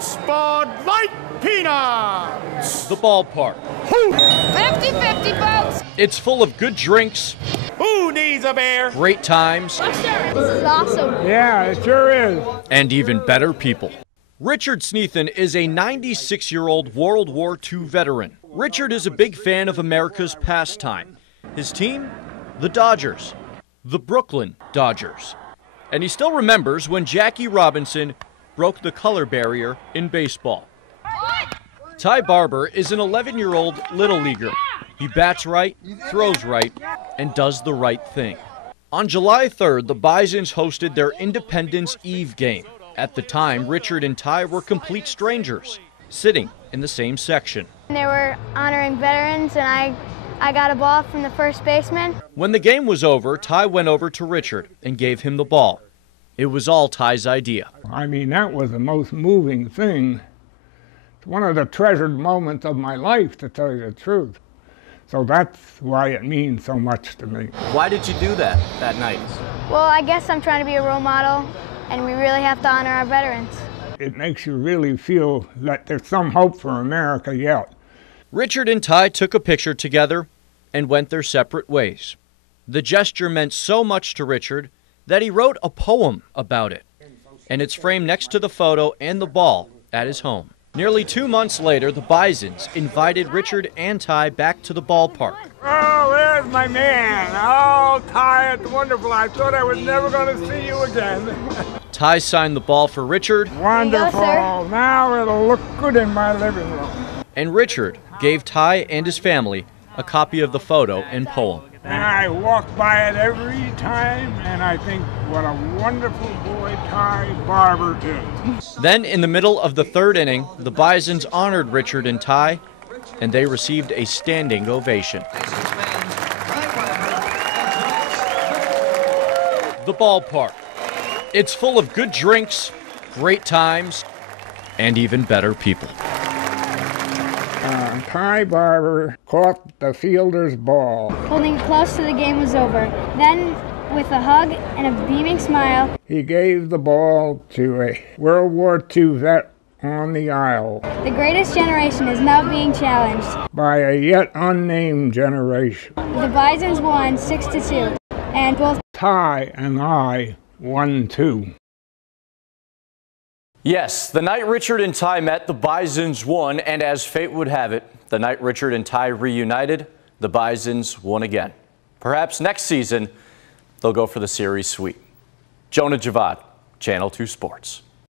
peanuts, Bud Light peanuts. The ballpark. 50-50, folks. It's full of good drinks. Who needs a bear? Great times. This is awesome. Yeah, it sure is. And even better people. Richard Sneathan is a 96-year-old World War II veteran. Richard is a big fan of America's pastime. His team? The Dodgers. The Brooklyn Dodgers. And he still remembers when Jackie Robinson broke the color barrier in baseball. Ty Barber is an 11-year-old little leaguer. He bats right, throws right, and does the right thing. On July 3rd, the Bisons hosted their Independence Eve game. At the time, Richard and Ty were complete strangers, sitting in the same section. They were honoring veterans, and I got a ball from the first baseman. When the game was over, Ty went over to Richard and gave him the ball. It was all Ty's idea. I mean, that was the most moving thing. It's one of the treasured moments of my life, to tell you the truth. So that's why it means so much to me. Why did you do that night? Well, I guess I'm trying to be a role model, and we really have to honor our veterans. It makes you really feel that there's some hope for America yet. Richard and Ty took a picture together and went their separate ways. The gesture meant so much to Richard that he wrote a poem about it, and it's framed next to the photo and the ball at his home. Nearly 2 months later, the Bisons invited Richard and Ty back to the ballpark. Oh, there's my man. Oh, Ty, it's wonderful. I thought I was never going to see you again. Ty signed the ball for Richard. Wonderful. Now it'll look good in my living room. And Richard gave Ty and his family a copy of the photo and poem. And I walk by it every time, and I think, what a wonderful boy Ty Barber is. Then, in the middle of the third inning, the Bisons honored Richard and Ty, and they received a standing ovation. The ballpark. It's full of good drinks, great times, and even better people. Ty Barber caught the fielder's ball. Holding it close till the game was over. Then, with a hug and a beaming smile, He gave the ball to a World War II vet on the aisle the greatest generation is now being challenged. by a yet unnamed generation. The Bisons won 6-2, and both Ty and I won too. Yes, the night Richard and Ty met, the Bisons won, and as fate would have it, the night Richard and Ty reunited, the Bisons won again. Perhaps next season, they'll go for the series sweep. Jonah Javad, Channel 2 Sports.